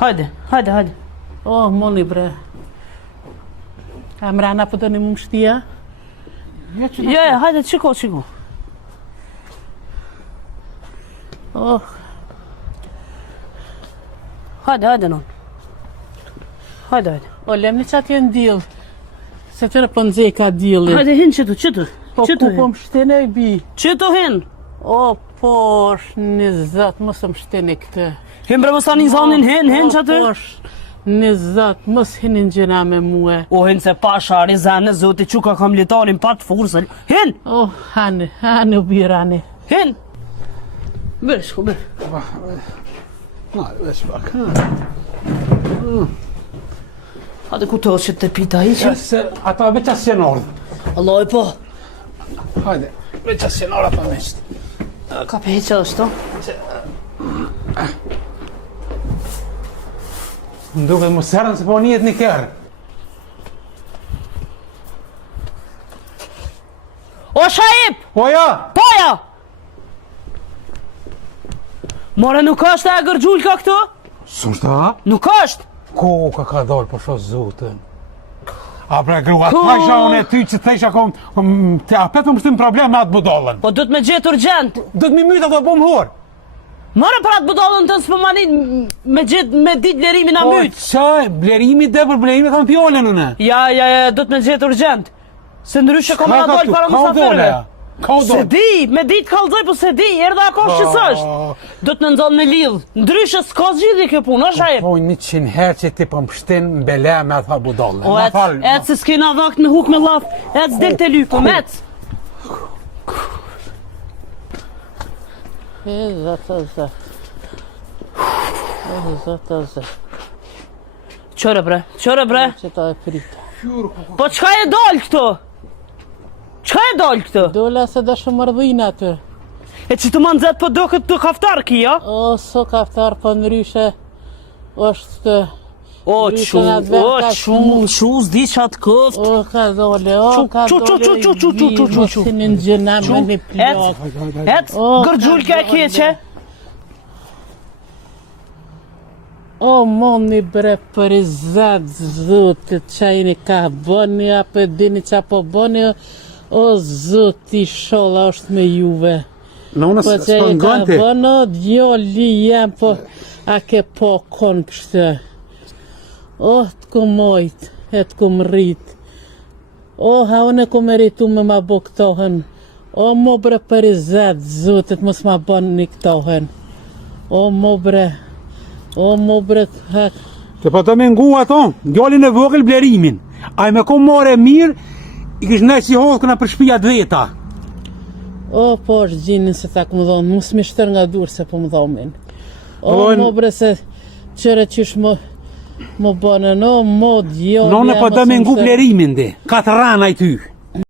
Hajde, hajde, hajde. O, moni bre. Amrana po doni më mështia? Jo, hajde, qiko. Oh, Hajde, non. Hajde. o lemni që atje në dil. Se tërë po nëzej ka dili. Hajde, hin qëtu. Po ku po mështene i bi? Qëtu hin. O, po, është një zëtë, mësë mështene këtë. Hin bre mësa një zonin hin qëtu. O, po, është një zëtë, mësë hinin gjena me muë. O, hin se pasha, rizane, zoti, quka kam litarin pat fursën. Hin. O, hani u birani. Hin. Bërë, shku, bërë. Veç pak. Hajde ku të është që të pita i që? Ata veç asë jenë ordë. Allah e po. Hajde, veç asë jenë ordë ata meqtë. Ka pe që është, Më duke më sërën se po njët një kërë. O, Shaip! Po ja! Poja! More, nuk është e gërgjullka këtu? Së ta? Nuk është! Koka ka dollë po shoh zotën. A bre grua, të pajsha unë e ty që të thejsha kom... Te apet më shtim problem me atë budollën. Po du të me gjithë urgent. Do të mi myta do po më horë. More për atë budollën të s'pëmanit me gjithë me ditë blerimin a mytë. Qaj, blerimi dhe për blerimi kam pjollën unë. Ja, du të me gjithë urgent. Se ndryshe kom nga dollë para mësafirve. Ka Se di, me ditë kalzoj, po se di, erdha akosh që sështë. Do të në ndonë me lidhë. Ndryshe s'ka zgjidhje kjo punë, është Shaip. Po 100 herë që ti po më shtin mbele me atë budollën. O, ecë se s'kena vakt me huk me laf, ecë del të lypë, ecë. E zëtë. Qore bre. Që ta e prita. Po qka e dollë këtu? Dola se da shumë mërdhina të. E që të më nëzet po do këtë të kaftar ki, ja? O, so kaftar po nëryshe është të... O, qu, zdi qatë këft. O, ka dole, mësë një gjëna me një plok. Et, gërgjullka e keqe. O, moni bre për i zatë zotit, qajni ka bëni, apë dini qa po bëni, o, zoti sholla është me juve. Në unë Po që s'po i ka nganti. bëno, djoli jem, po, a ke po konë pështë. O, të ku mojt, e të ku më rrit. O, ha unë e ku më rritu me ma bo këtohen. O, mo bre për i zatë zotit, mos ma bënë një këtohen. O, mo bre, hak. Të po të me ngu ato, djallin e vogël blerimin. A i me kom more mirë, i kështë nëjë si hodhë këna për shpia dveta. O, po është gjinin se ta ku më dhonë, mus mi shtër nga dur se po më dhomin. O, mo bre se qëre qish më bënën, o, mo djallin. None po të me ngu blerimin dhe, 4 rana i ty.